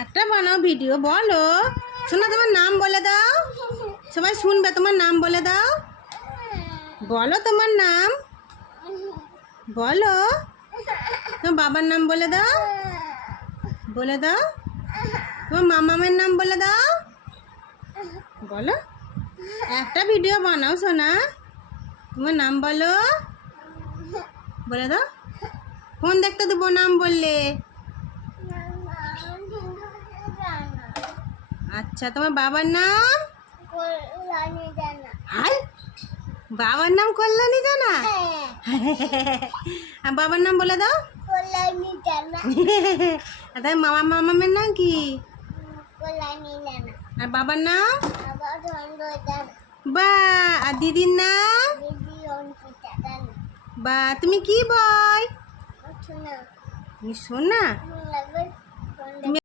একটা বানাও ভিডিও বলো। শোনো, তোমার নাম বলে দাও, সবাই শুনবে। তোমার নাম বলে দাও, বলো তোমার নাম বলো। তোমার বাবার নাম বলে দাও, বলে দাও। তোমার মামামের নাম বলে দাও, বলো। একটা ভিডিও বানাও সোনা, তোমার নাম বলো, বলে দাও। ফোন দেখতে দেবো নাম বললে। আচ্ছা, তোমার বাবার নাম? হাই, বাবার নাম কল্যাণী জানা? আর বাবার নাম বলে দাও। আর তাই মামামের নাম কি? আর বাবার নাম? বা, আর দিদির নাম? বা, তুমি কি বই? তুমি সোনা?